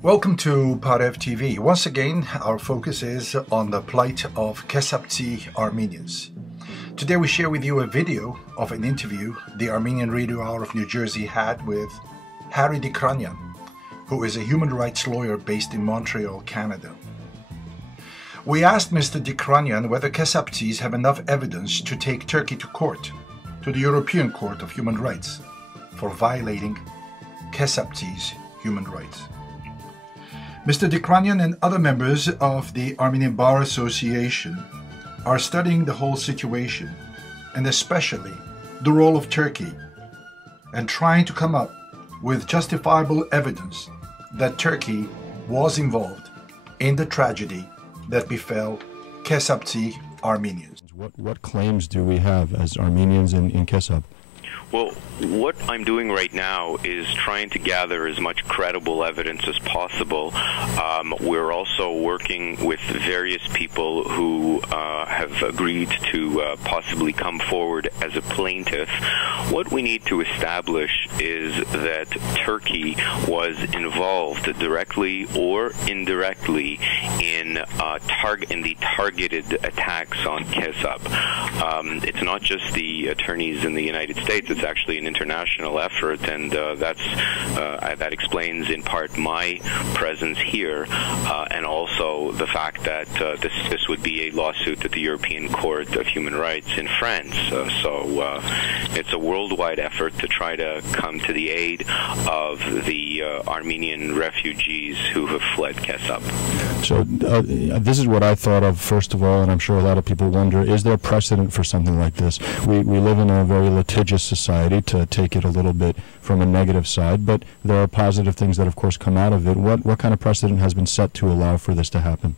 Welcome to Parev TV. Once again, our focus is on the plight of Kessab Armenians. Today we share with you a video of an interview the Armenian Radio Hour of New Jersey had with Harry Dikranian, who is a human rights lawyer based in Montreal, Canada. We asked Mr. Dikranian whether Kessabtis have enough evidence to take Turkey to court, to the European Court of Human Rights, for violating Kessabtis' human rights. Mr. Dikranian and other members of the Armenian Bar Association are studying the whole situation, and especially the role of Turkey, and trying to come up with justifiable evidence that Turkey was involved in the tragedy that befell Kessab Armenians. What claims do we have as Armenians in Kessab? Well, what I'm doing right now is trying to gather as much credible evidence as possible. We're also working with various people who have agreed to possibly come forward as a plaintiff. What we need to establish is that Turkey was involved directly or indirectly in the targeted attacks on Kessab. It's not just the attorneys in the United States. It's actually an international effort, and that explains in part my presence here, and also the fact that this would be a lawsuit at the European Court of Human Rights in France. So it's a worldwide effort to try to come to the aid of the Armenian refugees who have fled Kessab. So this is what I thought of first of all, and I'm sure a lot of people wonder, is there precedent for something like this? We live in a very litigious society, to take it a little bit from a negative side, but there are positive things that of course come out of it. What kind of precedent has been set to allow for this to happen?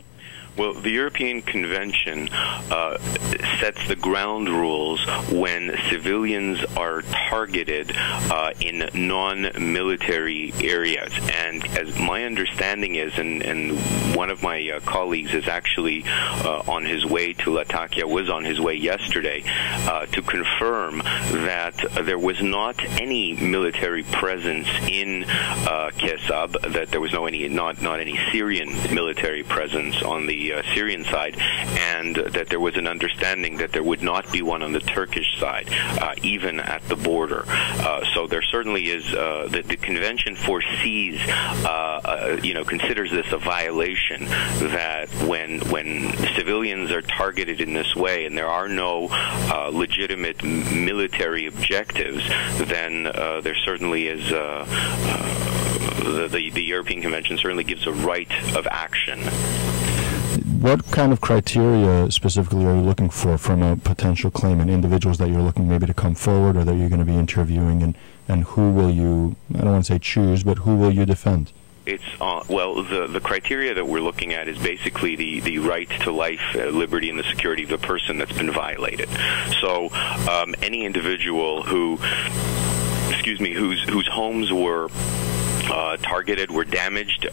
Well, the European Convention sets the ground rules when civilians are targeted in non-military areas. And as my understanding is, and one of my colleagues is actually on his way to Latakia, was on his way yesterday to confirm that there was not any military presence in Kessab, that there was not any Syrian military presence on the Syrian side, and that there was an understanding that there would not be one on the Turkish side, even at the border. So there certainly is, the convention foresees, considers this a violation, that when civilians are targeted in this way and there are no legitimate military objectives, then there certainly is, the European Convention certainly gives a right of action. What kind of criteria specifically are you looking for from a potential claimant, individuals that you're looking maybe to come forward or that you're going to be interviewing, and who will you, I don't want to say choose, but who will you defend? It's well, the criteria that we're looking at is basically the right to life, liberty, and the security of the person that's been violated. So any individual whose homes were targeted, were damaged.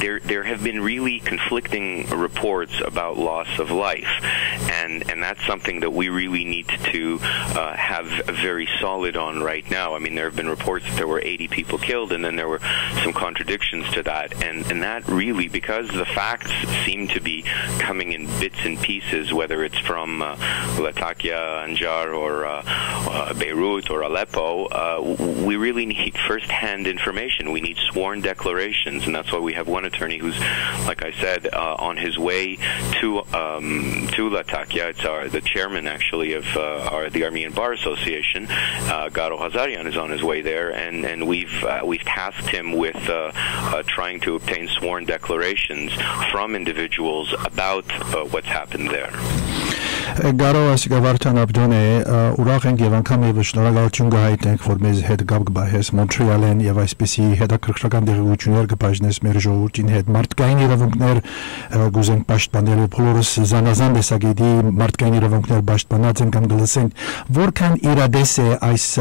There have been really conflicting reports about loss of life, and that's something that we really need to have very solid on right now. I mean, there have been reports that there were 80 people killed, and then there were some contradictions to that, and that really, because the facts seem to be coming in bits and pieces, whether it's from Latakia, Anjar, or Beirut, or Aleppo, we really need first-hand information. We need sworn declarations, and that's why we have one attorney who's, like I said, on his way to Latakia. It's the chairman, actually, of the Armenian Bar Association. Garo Hazarian is on his way there, and we've tasked him with trying to obtain sworn declarations from individuals about what's happened there. Garo Asgavartan Abdone, Urachen Givankam Shnoragal Haytank for Mez Head Gabbahes, Montreal, and Yavaspeci, Head Akrakan de Junior Gapajnes, Merjo, in Head Martkaini Ravukner, Guzen Pasht Panel Polus, Zanazan de Sagidi, Martkaini Ravukner, Basht Panats and Gangalescent, Vorkan Iradese, Ice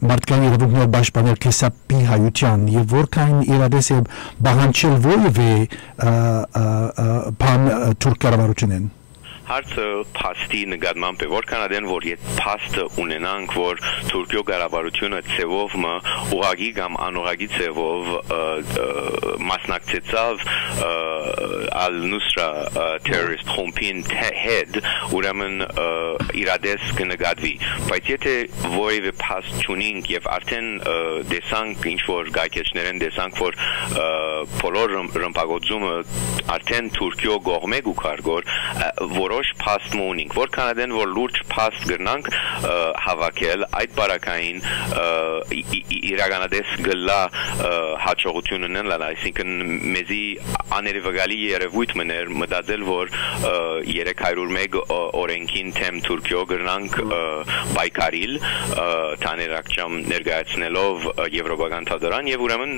Martkaini Ravukner, Basht Panel Kessab Hayutian, Yevorkan Iradese, Bahanchel Voyve, Pan Turkaravaruchinen. Հարցը փաստի նկատմամբ է, որքան ադեն որ այդ փաստը ունենանք, որ Թուրքիո կառավարությունը ցևով ուղագի կամ անուղագի ցևով մասնակցեցավ Al-Nusra terrorist խումբին հետ, ուրեմն իրադես կնկատվի, բայց եթե որևէ փաստ չունենք եւ արդեն դեսանք ինչ որ գայքեչներեն դեսանք, որ բոլոր ռմբակոծումը արդեն Թուրքիո կողմե գուքարգոր որոշ փաստ ունենք, որքան ադեն որ լուրջ փաստ գրնանք հավաքել այդ բարակային իրականադես գլա հաջողությունն են լալա, այսինքն մեզի աներևակալի երևույթ մներ մտածել, որ 301 օրենքին թեմ Թուրքիո գրնանք բայկարիլ թաներակչամ ներկայացնելով եվրոպական թատրոն եւ ուրեմն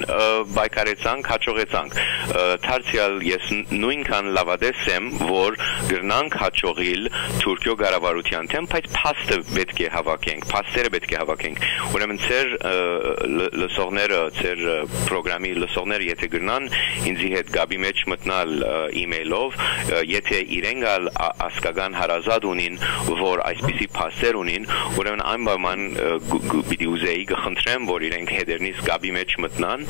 բայկարեցանք, հաջողեցանք դարձյալ ես նույնքան լավադես եմ, որ գրնանք հաջողիլ Թուրքիո կառավարության թեմ, բայց փաստը պետք է հավաքենք, փաստերը պետք է հավաքենք, ուրեմն ծեր լսողները, ծեր պրոգրամի լսողները եթե գրնան ինձի հետ գաբի մեջ մտնալ email-ով, եթե իրենք ասկական հարազատ ունին, որ այսպիսի փաստեր ունին, ուրեմն այն բան պիտի ուզեի կխնդրեմ, որ իրենք հետերնից գաբի մեջ մտնան,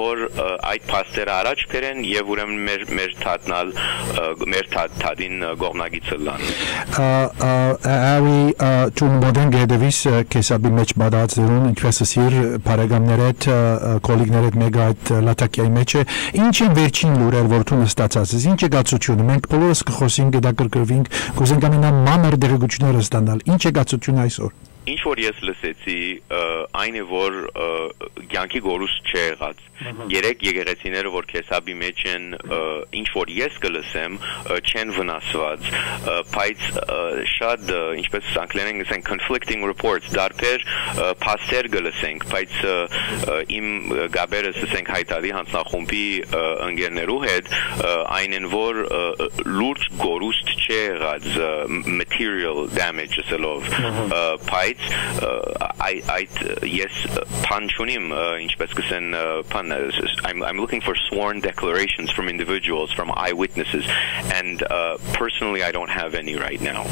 որ այդ փաստերը առաջ բերեն եւ ուրեմն մեր թատնալ մեր թադին գողնագիցը լան։ Արի ճուն մոդեն գեդևիս կեսաբի մեջ բադացերուն ինչպես ասիր բարեկամներ հետ կոլեգներ հետ մեկ այդ լատակիայի մեջ է ինչ են վերջին լուրեր որ դու ստացած ես ինչ է գացությունը մենք բոլորս կխոսենք գդակրկրվենք կուզենք ամենա մանր դերակցությունները ստանալ ինչ է գացությունը այսօր Ինչ որ ես լսեցի այն է որ կյանքի գորուստ չէ եղած երեք եկեղեցիները որ Քեսաբի մեջ են ինչ որ ես կլսեմ չեն վնասված բայց շատ ինչպես անգլերեն ասենք conflicting reports դարբեր փաստեր կլսենք բայց իմ գաբերս ասենք հայտարարի հանձնախումբի ընկերներու հետ այն են որ լուրջ գորուստ չէ եղած material damage ասելով բայց այդ ես փանչունիմ ինչպես կսեն I'm looking for sworn declarations from individuals, from eyewitnesses, and personally I don't have any right now.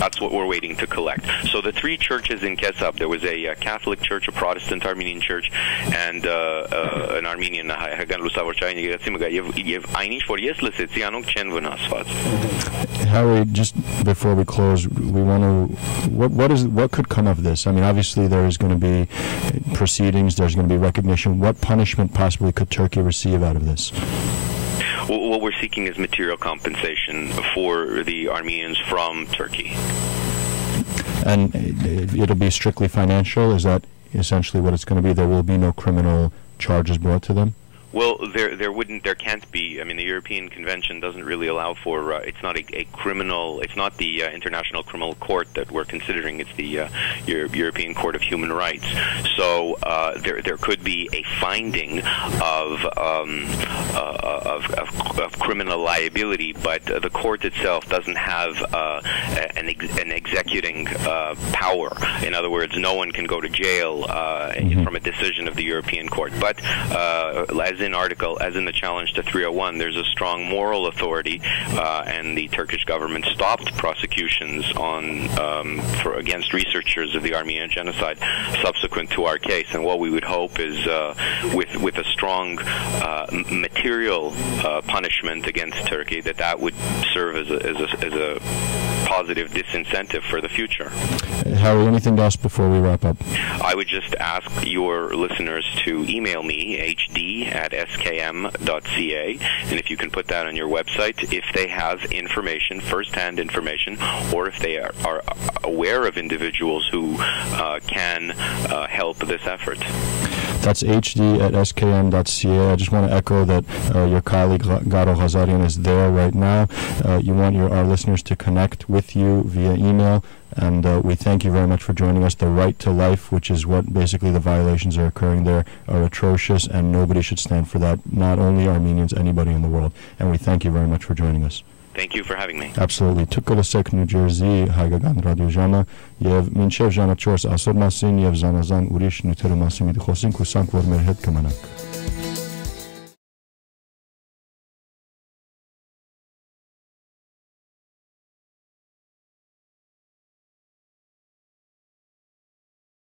That's what we're waiting to collect. So the three churches in Kessab, there was a Catholic church, a Protestant Armenian church, and an Armenian. Harry, just before we close, we want to. What could come of this? I mean, obviously there is going to be proceedings. There's going to be recognition. What punishment possibly could Turkey receive out of this? What we're seeking is material compensation for the Armenians from Turkey. And it'll be strictly financial? Is that essentially what it's going to be? There will be no criminal charges brought to them? Well, there can't be. I mean, the European Convention doesn't really allow for. It's not a criminal. It's not the International Criminal Court that we're considering. It's the European Court of Human Rights. So there could be a finding of criminal liability, but the court itself doesn't have an executing power. In other words, no one can go to jail from a decision of the European Court. But as in the challenge to 301, there's a strong moral authority, and the Turkish government stopped prosecutions against researchers of the Armenian genocide subsequent to our case. And what we would hope is, with a strong material punishment against Turkey, that would serve as a positive disincentive for the future. Harry, anything else before we wrap up? I would just ask your listeners to email me, hd@skm.ca, and if you can put that on your website, if they have information, first-hand information, or if they are aware of individuals who can help this effort. That's hd@skm.ca. I just want to echo that your colleague Garo Ghazarian is there right now. You want our listeners to connect with you via email, and we thank you very much for joining us. The right to life, which is what basically the violations are occurring there, are atrocious, and nobody should stand for that, not only Armenians, anybody in the world. And we thank you very much for joining us. Thank you for having me. Absolutely. Tukkalesek, New Jersey, Հայկական ռադիոժանը եւ մինչեւ ժամը 4 ասոր մասին եւ զանազան ուրիշ նյութերի մասին մի խոսենք ու սանք որ մեր հետ կմնանք։